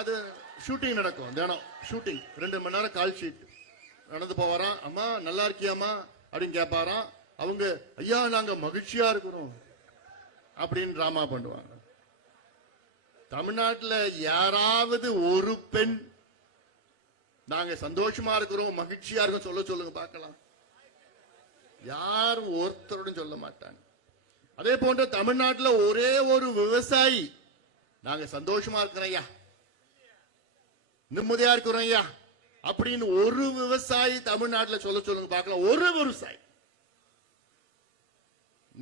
அது ஷூட்டிங் நடக்கும். தினம் ஷூட்டிங் ரெண்டு மணி நேரம் கால் ஷீட் நடந்து போவாராம் அம்மா நல்லா இருக்கியாம்மா? அப்படின்னு கேட்பாராம் அவங்க ஐயா நாங்க மகிழ்ச்சியா இருக்கிறோம். அப்படின்னு டிராமா பண்ணுவாங்க. தமிழ்நாட்டில் யாராவது ஒரு பெண் நாங்க சந்தோஷமா இருக்கிறோம் மகிழ்ச்சியா இருக்கோம் சொல்ல சொல்லுங்க பார்க்கலாம். யாரும் ஒருத்தரோடும் சொல்ல மாட்டாங்க. அதே போன்ற தமிழ்நாட்டில் ஒரே ஒரு விவசாயி நாங்க சந்தோஷமா இருக்கிறோம் ஐயா. நிம்மதியா இருக்கிறோம் ஐயா அப்படின்னு ஒரு விவசாயி தமிழ்நாட்டுல சொல்ல சொல்லுங்க பார்க்கலாம். ஒரு விவசாயி.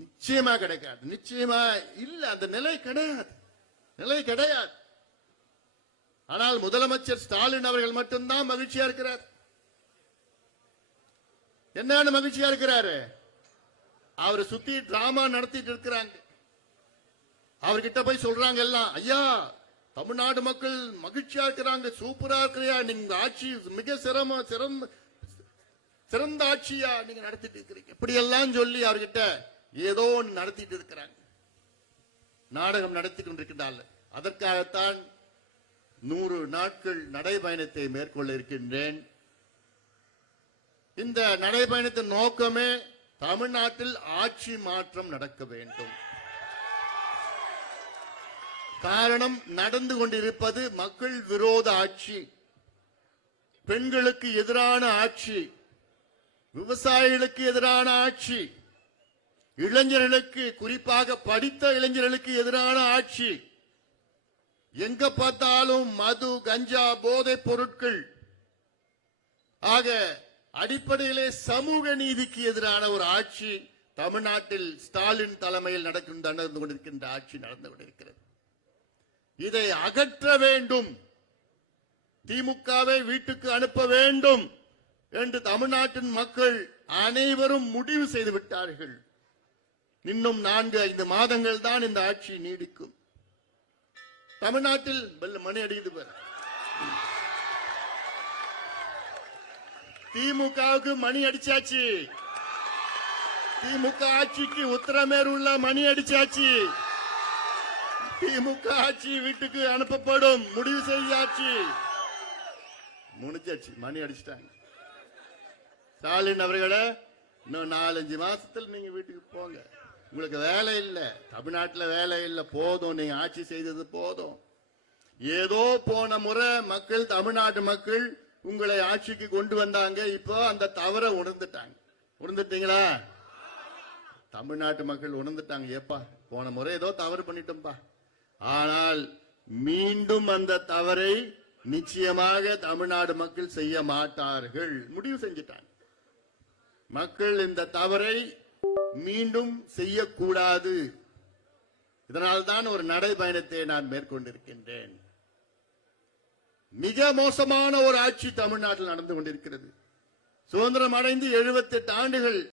நிச்சயமா கிடைக்காது. நிச்சயமா இல்ல அந்த நிலை கிடையாது. நிலை கிடையாது. ஆனால் முதலமைச்சர் ஸ்டாலின் அவர்கள் மட்டும்தான் மகிழ்ச்சியா இருக்கிறார். என்னன்னு மகிழ்ச்சியா இருக்கிறாரு? அவரை சுத்தி டிராமா நடத்திட்டு இருக்கிறாங்க. அவர்கிட்ட போய் சொல்றாங்க எல்லாம் ஐயா தமிழ்நாடு மக்கள் மகிழ்ச்சியா இருக்கிறாங்க சூப்பரா இருக்கிறியா நீங்க ஆட்சி மிக சிரம சிறந்த சிறந்த ஆட்சியா நீங்க நடத்திட்டு இருக்கிறீங்க. இப்படியெல்லாம் சொல்லி அவர்கிட்ட ஏதோ ஒன்று நடத்திட்டு இருக்கிறாங்க. நாடகம் நடத்தி கொண்டிருக்கிறார்கள் அதற்காகத்தான் நூறு நாட்கள் நடைபயணத்தை மேற்கொள்ள இருக்கின்றேன். இந்த நடைபயணத்தின் நோக்கமே தமிழ்நாட்டில் ஆட்சி மாற்றம் நடக்க வேண்டும். காரணம் நடந்து கொண்டிருப்பது மக்கள் விரோத ஆட்சி. பெண்களுக்கு எதிரான ஆட்சி. விவசாயிகளுக்கு எதிரான ஆட்சி. இளைஞர்களுக்கு குறிப்பாக படித்த இளைஞர்களுக்கு எதிரான ஆட்சி. எங்க பார்த்தாலும் மது கஞ்சா போதைப் பொருட்கள். ஆக அடிப்படையிலே சமூக நீதிக்கு எதிரான ஒரு ஆட்சி தமிழ்நாட்டில் ஸ்டாலின் தலைமையில் நடக்கின்ற நடந்து கொண்டிருக்கின்ற ஆட்சி நடந்து கொண்டிருக்கிறது. இதை அகற்ற வேண்டும். திமுகவை வீட்டுக்கு அனுப்ப வேண்டும் என்று தமிழ்நாட்டின் மக்கள் அனைவரும் முடிவு செய்து விட்டார்கள். இன்னும் நான்கு ஐந்து மாதங்கள் தான் இந்த ஆட்சி நீடிக்கும். தமிழ்நாட்டில் மணி அடிக்குது பாரு. திமுகவுக்கு மணி அடிச்சாச்சு. திமுக ஆட்சிக்கு உத்தரமேரூர்ல மணி அடிச்சாச்சு. திமுக ஆட்சி வீட்டுக்கு அனுப்பப்படும். முடிவு செய்யாச்சு. முடிஞ்சாச்சு மணி அடிச்சிட்டாங்க. ஸ்டாலின் அவர்களே இன்னும் நாலஞ்சு மாசத்துல நீங்க வீட்டுக்கு போங்க. உங்களுக்கு வேலை இல்லை. தமிழ்நாட்டில் வேலை இல்லை. போதும். நீங்க ஆட்சி செய்தது போதும். ஏதோ போன முறை மக்கள் தமிழ்நாட்டு மக்கள் உங்களை ஆட்சிக்கு கொண்டு வந்தாங்க. இப்போ அந்த தவறை உணர்ந்துட்டாங்க. உணர்ந்துட்டீங்களா? தமிழ்நாட்டு மக்கள் உணர்ந்துட்டாங்க. ஏப்பா போன முறை ஏதோ தவறு பண்ணிட்டோம்பா. ஆனால் மீண்டும் அந்த தவறை நிச்சயமாக தமிழ்நாடு மக்கள் செய்ய மாட்டார்கள். முடிவு செஞ்சிட்டாங்க. மக்கள் இந்த தவறை மீண்டும் செய்யக்கூடாது. இதனால்தான் ஒரு நடைபயணத்தை நான் மேற்கொண்டிருக்கின்றேன். மிக மோசமான ஒரு ஆட்சி தமிழ்நாட்டில் நடந்து கொண்டிருக்கிறது. சுதந்திரம் அடைந்து 78 ஆண்டுகள்